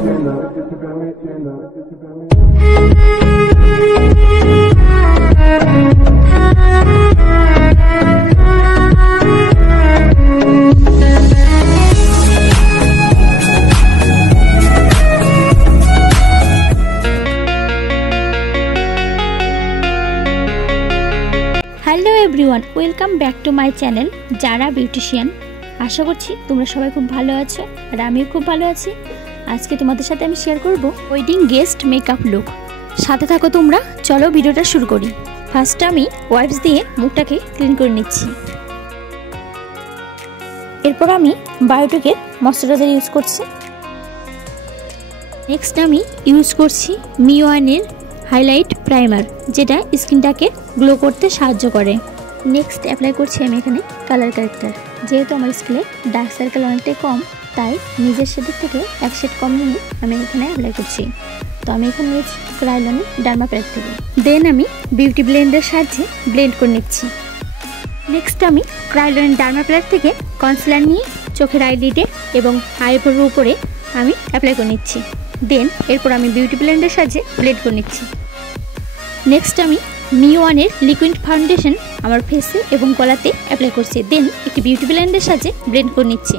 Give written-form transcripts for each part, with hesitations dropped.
Hello everyone welcome back to my channel Zara beautician. आशा करছি তোমরা সবাই খুব ভালো আছো আর আমিও খুব ভালো আছি। আজকে তোমাদের সাথে আমি শেয়ার করব ওয়েডিং গেস্ট মেকআপ লুক। সাথে থাকো তোমরা, চলো ভিডিওটা শুরু করি। ফার্স্ট আমি ওয়াইপস দিয়ে মুখটাকে ক্লিন করে নিচ্ছি। এরপর আমি বায়োটিকের ময়শ্চারাইজার ইউজ করছি। নেক্সট আমি ইউজ করছি মিওয়ানের হাইলাইট প্রাইমার, যেটা স্কিনটাকে গ্লো করতে সাহায্য করে। নেক্সট অ্যাপ্লাই করছি আমি এখানে কালার কারেক্টার। যেহেতু আমার স্কিনে ডার্ক সার্কেল অনেকটাই কম, তাই নিজের শেডের থেকে এক শেড কম নিয়ে আমি এখানে অ্যাপ্লাই করছি। তো আমি এখানে নিয়েছি ক্রায়োলন ডার্মা প্যাক থেকে। দেন আমি বিউটি ব্লেন্ডের সাহায্যে ব্লেন্ড করে নিচ্ছি। নেক্সট আমি ক্রায়োলন ডার্মা প্যাক থেকে কনসিলার নিয়ে চোখের আইলিডে এবং আইব্রোর উপরে আমি অ্যাপ্লাই করে নিচ্ছি। দেন এরপর আমি বিউটি ব্লেন্ডের সাহায্যে ব্লেন্ড করে নিচ্ছি। নেক্সট আমি মিওয়ানের লিকুইড ফাউন্ডেশন আমার ফেসে এবং গলাতে অ্যাপ্লাই করছি। দেন একটি বিউটি ব্লেন্ডের সাহায্যে ব্লেন্ড করে নিচ্ছি।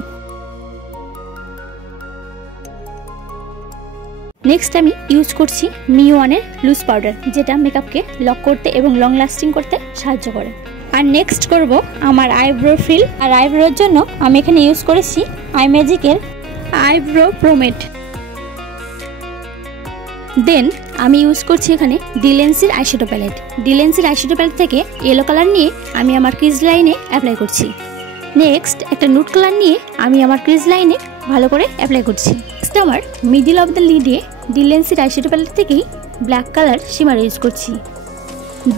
নেক্সট আমি ইউজ করছি মিওয়ানের লুজ পাউডার, যেটা মেকআপকে লক করতে এবং লং লাস্টিং করতে সাহায্য করে। আর নেক্সট করব আমার আইব্রো ফিল। আর আইব্রোর জন্য আমি এখানে ইউজ করেছি আইম্যাজিকের আইব্রো প্রোমেট। দেন আমি ইউজ করছি এখানে ডিলেন্সির আইশ্যাডো প্যালেট। ডিলেন্সির আইশ্যাডো প্যালেট থেকে ইয়েলো কালার নিয়ে আমি আমার ক্রিজ লাইনে অ্যাপ্লাই করছি। নেক্সট একটা নুট কালার নিয়ে আমি আমার ক্রিজ লাইনে ভালো করে অ্যাপ্লাই করছি। নেক্সট আমার মিডিল অফ দ্য লিডে ডিলেন্সির আইশ্যাডো প্যালেট থেকেই ব্ল্যাক কালার শিমার ইউজ করছি।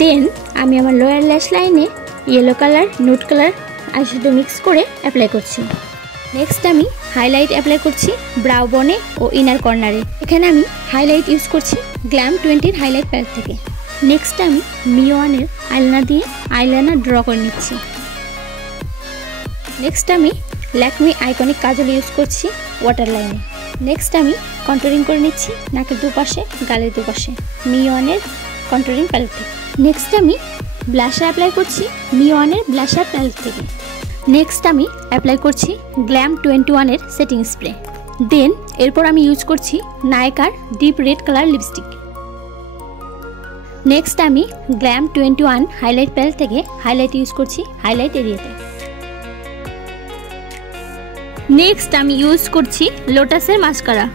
দেন আমি আমার লোয়ার ল্যাশ লাইনে yellow colour nude colour eyeshadow mix করে অ্যাপ্লাই করছি। নেক্সট আমি হাইলাইট অ্যাপ্লাই করছি ব্রাউ বনে ও ইনার কর্নারে। এখানে আমি হাইলাইট ইউজ করছি গ্ল্যাম 20 হাইলাইট প্যালেট থেকে। নেক্সট আমি মিওয়ানের আইলাইনার দিয়ে আইলাইনার ড্র করে নিচ্ছি। নেক্সট আমি ল্যাকমি আইকনিক কাজল ইউজ করছি ওয়াটার লাইনে। নেক্সট আমি কন্ট্রোলিং করে নিচ্ছি নাকের দুপাশে, গালের দুপাশে মিওয়ানের কন্ট্রোলিং প্যালেট থেকে। নেক্সট আমি ব্লাশার অ্যাপ্লাই করছি মিওয়ানের ব্লাশার প্যালেট থেকে। নেক্সট আমি অ্যাপ্লাই করছি গ্ল্যাম 21 সেটিং স্প্রে। দেন এরপর আমি ইউজ করছি নাইকার deep red colour lipstick. Next আমি গ্ল্যাম 21 হাইলাইট প্যালেট থেকে হাইলাইট ইউজ করছি হাইলাইট এরিয়াতে। নেক্সট আমি ইউজ করছি লোটাসের মাস্কারা।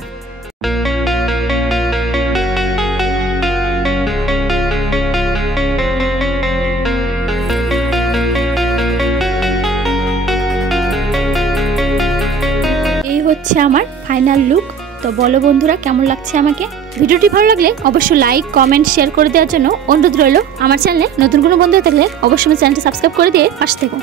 হচ্ছে আমার ফাইনাল লুক। তো বলো বন্ধুরা কেমন লাগছে আমাকে। ভিডিওটি ভালো লাগলে অবশ্যই লাইক কমেন্ট শেয়ার করে দেওয়ার জন্য অনুরোধ রইল। আমার চ্যানেলে নতুন কোনো বন্ধু থাকলে অবশ্যই চ্যানেলটি সাবস্ক্রাইব করে দিয়ে পাশে থেকো।